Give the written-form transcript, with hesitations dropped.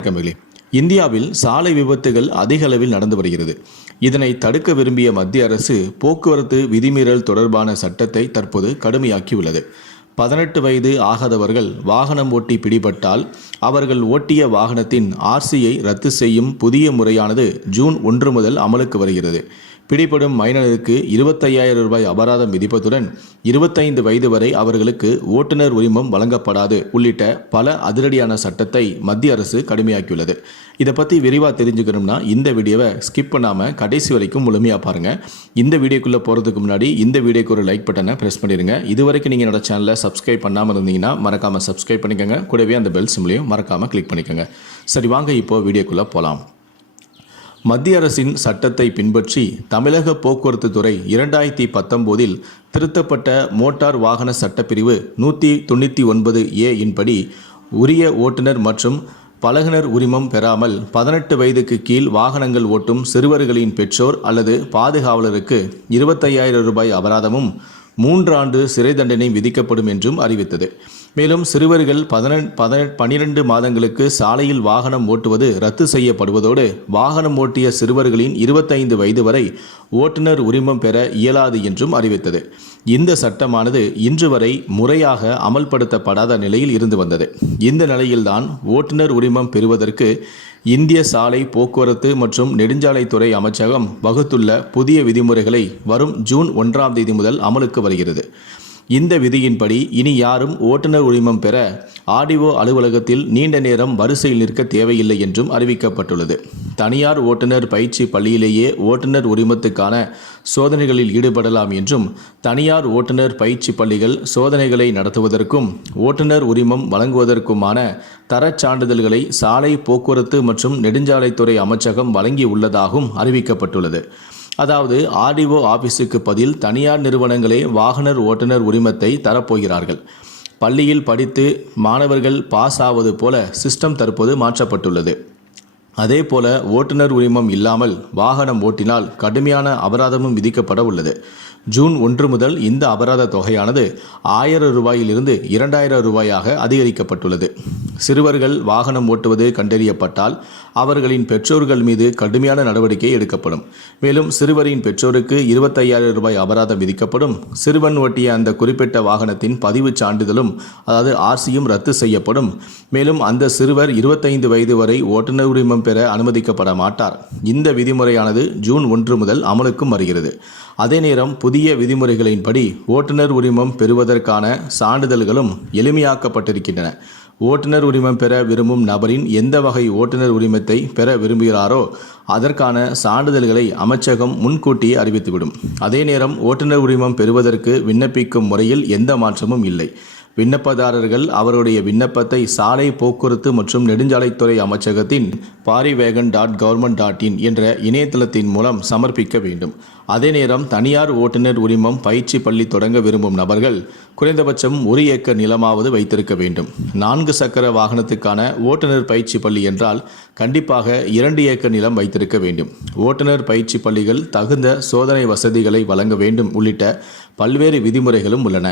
வணக்கங்களே. இந்தியாவில் சாலை விபத்துகள் அதிக அளவில் நடந்து வருகிறது. இதனை தடுக்க விரும்பிய மத்திய அரசு போக்குவரத்து விதிமீறல் தொடர்பான சட்டத்தை தற்போது கடுமையாக்கியுள்ளது. 18 வயது ஆகாதவர்கள் வாகனம் ஓட்டி பிடிபட்டால் அவர்கள் ஓட்டிய வாகனத்தின் ஆர்சியை ரத்து செய்யும் புதிய முறையானது ஜூன் 1 முதல் அமலுக்கு வருகிறது. பிடிபடும் மைனருக்கு 25,000 ரூபாய் அபராதம் விதிப்பதுடன் 25 வயது வரை அவர்களுக்கு ஓட்டுநர் உரிமம் வழங்கப்படாது உள்ளிட்ட பல அதிரடியான சட்டத்தை மத்திய அரசு கடுமையாக்கியுள்ளது. இதை பற்றி விரிவாக தெரிஞ்சுக்கணும்னா இந்த வீடியோவை ஸ்கிப் பண்ணாமல் கடைசி வரைக்கும் முழுமையாக பாருங்கள். இந்த வீடியோக்குள்ளே போகிறதுக்கு முன்னாடி இந்த வீடியோக்கு ஒரு லைக் பட்டனை ப்ரெஸ் பண்ணிடுங்க. இது வரைக்கும் நீங்கள் என்னோட சேனலை சப்ஸ்கிரைப் பண்ணாமல் இருந்தீங்கன்னா மறக்காமல் சப்ஸ்கிரைப் பண்ணிக்கோங்க. கூடவே அந்த பெல் சிம்லையும் மறக்காமல் கிளிக் பண்ணிக்கோங்க. சரி, வாங்க இப்போ வீடியோக்குள்ளே போகலாம். மத்திய அரசின் சட்டத்தை பின்பற்றி தமிழக போக்குவரத்து துறை 2019 திருத்தப்பட்ட மோட்டார் வாகன சட்டப்பிரிவு 199A படி உரிய ஓட்டுநர் மற்றும் பழகுனர் உரிமம் பெறாமல் 18 வயதுக்கு கீழ் வாகனங்கள் ஓட்டும் சிறுவர்களின் பெற்றோர் அல்லது பாதுகாவலருக்கு 25,000 ரூபாய் அபராதமும் 3 ஆண்டு சிறை தண்டனை விதிக்கப்படும் என்றும் அறிவித்தது. மேலும் சிறுவர்கள் 12 மாதங்களுக்கு சாலையில் வாகனம் ஓட்டுவது ரத்து செய்யப்படுவதோடு வாகனம் ஓட்டிய சிறுவர்களின் 25 வயது வரை ஓட்டுநர் உரிமம் பெற இயலாது என்றும் அறிவித்தது. இந்த சட்டமானது இன்று வரை முறையாக அமல்படுத்தப்படாத நிலையில் இருந்து வந்தது. இந்த நிலையில்தான் ஓட்டுநர் உரிமம் பெறுவதற்கு இந்திய சாலை போக்குவரத்து மற்றும் நெடுஞ்சாலைத்துறை அமைச்சகம் வகுத்துள்ள புதிய விதிமுறைகளை வரும் ஜூன் 1ஆம் தேதி முதல் அமலுக்கு வருகிறது. இந்த விதியின்படி இனி யாரும் ஓட்டுநர் உரிமம் பெற ஆர்டிஓ அலுவலகத்தில் நீண்ட நேரம் வரிசையில் நிற்க தேவையில்லை என்றும் அறிவிக்கப்பட்டுள்ளது. தனியார் ஓட்டுநர் பயிற்சி பள்ளியிலேயே ஓட்டுநர் உரிமத்துக்கான சோதனைகளில் ஈடுபடலாம் என்றும் தனியார் ஓட்டுநர் பயிற்சி பள்ளிகள் சோதனைகளை நடத்துவதற்கும் ஓட்டுநர் உரிமம் வழங்குவதற்குமான தரச் சான்றிதழ்களை சாலை போக்குவரத்து மற்றும் நெடுஞ்சாலைத்துறை அமைச்சகம் வழங்கி உள்ளதாகவும் அறிவிக்கப்பட்டுள்ளது. அதாவது ஆர்டிஓ ஆபீஸுக்கு பதில் தனியார் நிறுவனங்களே வாகனர் ஓட்டுநர் உரிமத்தை தரப்போகிறார்கள். பள்ளியில் படித்து மாணவர்கள் பாஸ் ஆவது போல சிஸ்டம் தற்போது மாற்றப்பட்டுள்ளது. அதே போல ஓட்டுநர் உரிமம் இல்லாமல் வாகனம் ஓட்டினால் கடுமையான அபராதமும் விதிக்கப்பட உள்ளது. ஜூன் 1 முதல் இந்த அபராத தொகையானது 1000 ரூபாயிலிருந்து 2000 ரூபாயாக அதிகரிக்கப்பட்டுள்ளது. சிறுவர்கள் வாகனம் ஓட்டுவது கண்டறியப்பட்டால் அவர்களின் பெற்றோர்கள் மீது கடுமையான நடவடிக்கை எடுக்கப்படும். மேலும் சிறுவரின் பெற்றோருக்கு 25,000 ரூபாய் அபராதம் விதிக்கப்படும். சிறுவன் ஓட்டிய அந்த குறிப்பிட்ட வாகனத்தின் பதிவு சான்றிதழும் அதாவது ஆர்சியும் ரத்து செய்யப்படும். மேலும் அந்த சிறுவர் 25 வயது வரை ஓட்டுநர் உரிமம் பெற அனுமதிக்கப்பட மாட்டார். இந்த விதிமுறையானது ஜூன் 1 முதல் அமலுக்கும் வருகிறது. அதே நேரம் புதிய விதிமுறைகளின்படி ஓட்டுநர் உரிமம் பெறுவதற்கான சான்றிதழ்களும் எளிமையாக்கப்பட்டிருக்கின்றன. ஓட்டுநர் உரிமம் பெற விரும்பும் நபரின் எந்த வகை ஓட்டுநர் உரிமத்தை பெற விரும்புகிறாரோ அதற்கான சான்றிதழ்களை அமைச்சகம் முன்கூட்டியே அறிவித்துவிடும். அதே நேரம் ஓட்டுநர் உரிமம் பெறுவதற்கு விண்ணப்பிக்கும் முறையில் எந்த மாற்றமும் இல்லை. விண்ணப்பதாரர்கள் அவருடைய விண்ணப்பத்தை சாலை போக்குவரத்து மற்றும் நெடுஞ்சாலைத்துறை அமைச்சகத்தின் parivagan.government.in என்ற இணையதளத்தின் மூலம் சமர்ப்பிக்க வேண்டும். அதே நேரம் தனியார் ஓட்டுநர் உரிமம் பயிற்சி பள்ளி தொடங்க விரும்பும் நபர்கள் குறைந்தபட்சம் 1 ஏக்கர் நிலமாவது வைத்திருக்க வேண்டும். 4 சக்கர வாகனத்துக்கான ஓட்டுநர் பயிற்சி பள்ளி என்றால் கண்டிப்பாக 2 ஏக்கர் நிலம் வைத்திருக்க வேண்டும். ஓட்டுநர் பயிற்சி பள்ளிகள் தகுந்த சோதனை வசதிகளை வழங்க வேண்டும் உள்ளிட்ட பல்வேறு விதிமுறைகளும் உள்ளன.